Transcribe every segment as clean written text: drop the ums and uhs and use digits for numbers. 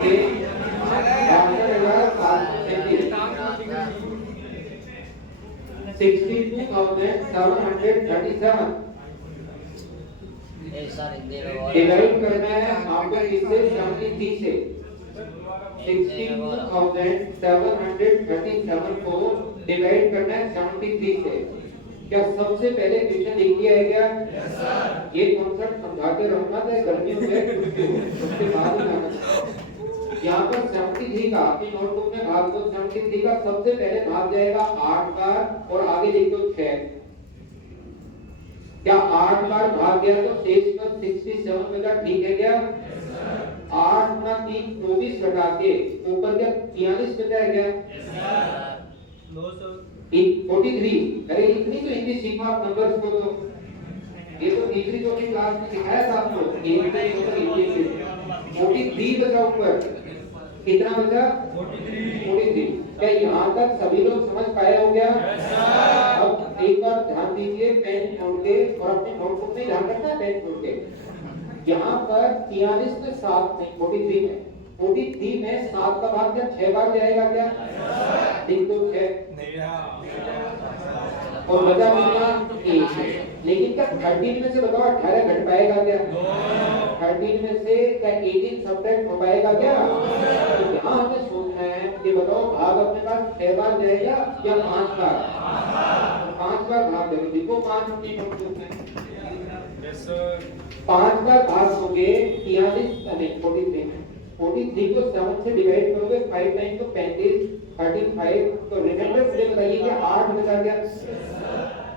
62,737 divide करना है आपको इससे 73 से 62,737 को डिवाइड करना है 73 से। क्या सबसे पहले क्वेश्चन लिख दिया है क्या? Yes sir. ये कॉन्सेप्ट समझा के रखना था गर्मियों में उसके बाद यहाँ पर 73 का आपकी नोटबुक में भाग दो। 73 का सबसे पहले भाग जाएगा 8 बार और आगे लिख दो 6। क्या 8 बार भाग गया तो शेष पर 67 बचा, ठीक है क्या? 8 गुना 3 24 घटा के ऊपर क्या 43 बचा है क्या? 43। अरे इतनी तो हिंदी सीखो आप नंबर्स को। तो ये तो तीसरी चौथी क्लास में सिखाया था आपको। 43 बचा ऊपर, कितना बचा? 43। क्या यहाँ तक सभी लोग समझ पाए हो गया? अब एक बार ध्यान दीजिए, पेन छोड़ के और अपने नोटबुक में ध्यान रखना है, पेन छोड़ के। यहाँ पर 43 में 7 नहीं, 43 में 43 में 7 का भाग क्या 6 बार जाएगा क्या? लिख दो 6 और बचा कितना? 1। लेकिन क्या 13 में से बताओ 18 घट पाएगा क्या? 13 में से क्या 18 सब्ट्रैक्ट हो पाएगा क्या? तो यहाँ हमें सोचना है कि बताओ भाग अपने पास 6 बार जाएगा या 5 बार? 5 बार भाग जाएगा। देखो 5 अपनी नोटबुक में 5 बार भाग होगे 43 नहीं 43 में 43 को 7 से डिवाइड करोगे 5 टाइम तो 35 35 तो रिमाइंडर मुझे बताइए कि 8 बचा गया।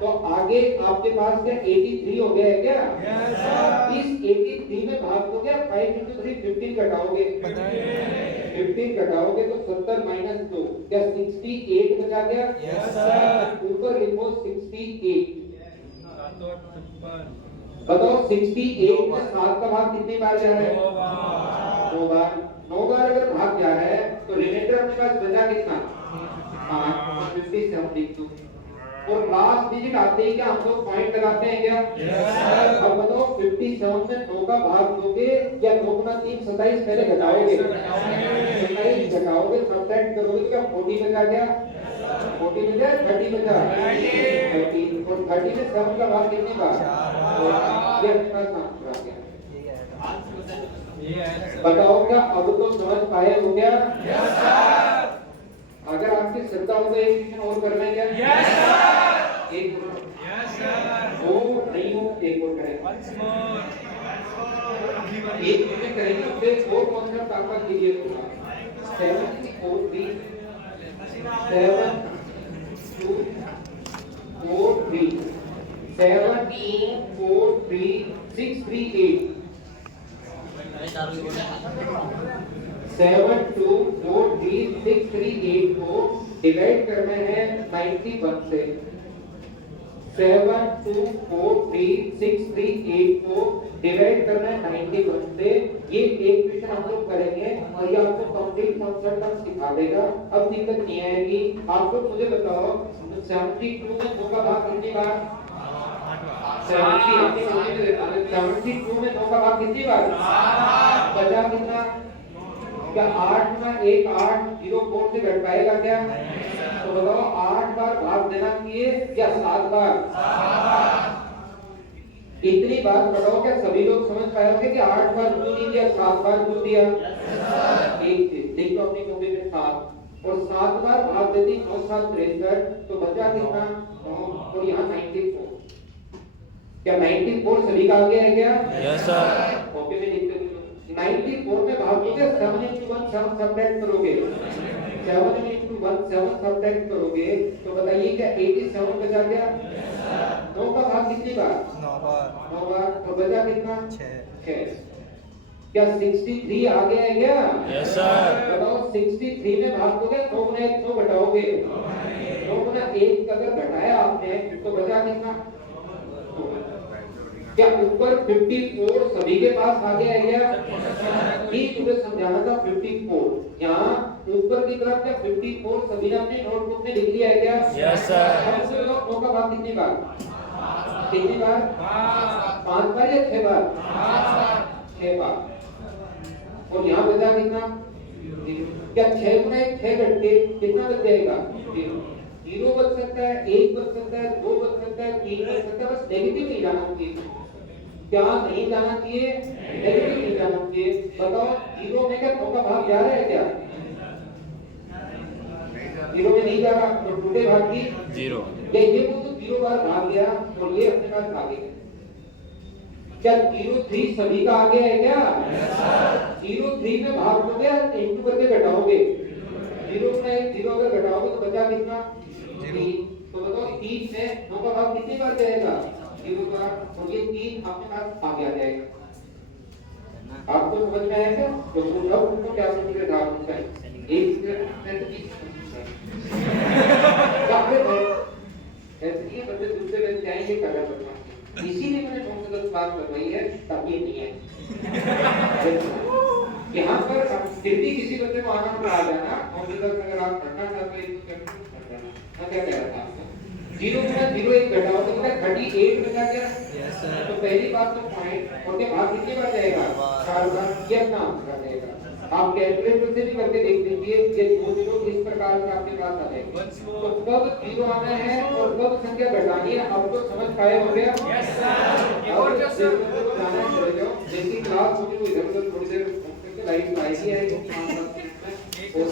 तो आगे आपके पास क्या 83 हो गया है क्या? Yes sir. इस 83 में भाग दो क्या 5 into 3 15 घटाओगे 15 घटाओगे तो 70 minus 2 क्या 68 बचा गया? Yes sir. ऊपर लिखो 68। बताओ 68 में 7 का भाग कितनी बार जा रहा है? 9 बार। 9 बार अगर भाग जा रहा है तो रिमाइंडर अपने पास बचा कितना? 57 लिख दो। और लास्ट डिजिट आते ही क्या हम लोग पॉइंट लगाते हैं क्या? Yes sir. अब बताओ 57 में 9 का भाग दोगे या 9 गुना 3 27 पहले घटाओगे? 27 घटाओगे सब्ट्रैक्ट करोगे तो क्या 40 बचा गया? 40 बचा 30 बचा 30 और 30 में 7 का भाग कितनी बार? ये अपना आंसर आ गया। बताओ क्या अब तो समझ पाए हो गया? Yes sir. अगर आपकी श्रद्धा हो तो एक क्वेश्चन और करना है क्या? Yes sir. एक यस सर। वो नहीं हो एक और करें। एक क्वेश्चन करेंगे फिर और कॉन्सेप्ट आपका क्लियर होगा। 7 4 3 7 2 4 3 7 2 4 3 6 3 8 7 2 4 3 6 3 8 को डिवाइड करना है 91 से। 7 2 4 3 6 3 8 को डिवाइड करना है 91 से। ये एक क्वेश्चन हम लोग करेंगे और ये आपको कंप्लीट कॉन्सेप्ट हम सिखा देगा। अब दिक्कत नहीं आएगी। आप लोग मुझे बताओ 72 में 2 का भाग कितनी बार? 72 में 2 का भाग कितनी बार? बचा कितना? क्या 8 गुना 1 8 0 से घट पाएगा क्या? तो बताओ 8 बार भाग देना चाहिए या 7 बार? इतनी बात बताओ क्या सभी लोग समझ पाएंगे कि 8 बार क्यों नहीं दिया 7 बार क्यों दिया? एक चीज देख लो अपनी कॉपी में 7 और 7 बार भाग देती 9 7 63 तो बचा कितना? 9 और यहाँ 94। क्या 94 सभी का आ गया है क्या? Yes sir. कॉपी में लिख दो 94 में भाग दोगे 7 into 1 7 सब्ट्रैक्ट करोगे 7 into 1 7 सब्ट्रैक्ट करोगे तो बताइए क्या 87 बचा गया? 9 का भाग कितनी बार? 9 बार तो बचा कितना? 6। क्या 63 आ गया है क्या? Yes sir. बताओ 63 में भाग दोगे 9 गुना 1 9 घटाओगे 9 गुना 1 अगर घटाया आपने तो बचा कितना? क्या ऊपर 54 सभी के पास आ गया है क्या? ये मुझे समझाना था 54 यहाँ ऊपर की तरफ क्या 54 सभी ने अपनी नोटबुक में लिख लिया है क्या? Yes sir. अब से लोग 9 का भाग कितनी बार? कितनी बार? 5 बार या 6 बार? 6 बार। और यहाँ बचा कितना, क्या 6 गुना 6 घंटे कितना बच जाएगा, 0 बच सकता है, 1 बच सकता है, 2 बच सकता है, 3 बच सकता है, बस नेगेटिव नहीं जाना चाहिए। क्या नहीं जाना चाहिए, नेगेटिव नहीं जाना चाहिए। बताओ 0 में क्या 9 का भाग जा रहा है क्या, 0 में नहीं जा रहा, तो टूटे भाग की 0। क्या ये वो तो 0 बार भाग गया और ये अपने पास भागे, क्या 0 3 सभी का आ गया है क्या, 0 3 में भाग दोगे या इंटू करके घटाओगे, 0 गुना 1 0 अगर घटाओगे तो बचा कितना 3। तो बताओ 3 में 9 का भाग कितनी बार जाएगा, 0 बार, और ये 3 अपने पास आ गया जाएगा। आपको समझ में आया क्या, तो पूछो उनको क्या समझ रहे थे आप, एक ऐसे ही बच्चे दूसरे में जाएंगे कर रहा है, इसीलिए मैंने 9 से 10 बात करवाई है ताकि नहीं है। यहाँ पर फिर भी किसी बच्चे को आना आ जाना, 9 से 10 अगर आप पढ़ना चाहते हैं तो कर देना। मैं क्या कह रहा था आपको, 0 गुना 0 1 घटाओ तो क्या 38 बचा क्या, तो पहली बात तो पॉइंट और के भाग कितनी बार जाएगा, 4 बार, ये अपना आंसर आ जाएगा। आप कैलकुलेटर से भी करके देख लीजिए, ये 2 0 इस प्रकार से आपके पास आ जाएंगे। तो कब 0 आना है और कब संख्या घटानी है, अब तो समझ पाए हो गया। यस सर, और क्या सर जाना है चले जाओ, जैसी क्लास होगी वो इधर उधर थोड़ी देर लाइव आएगी और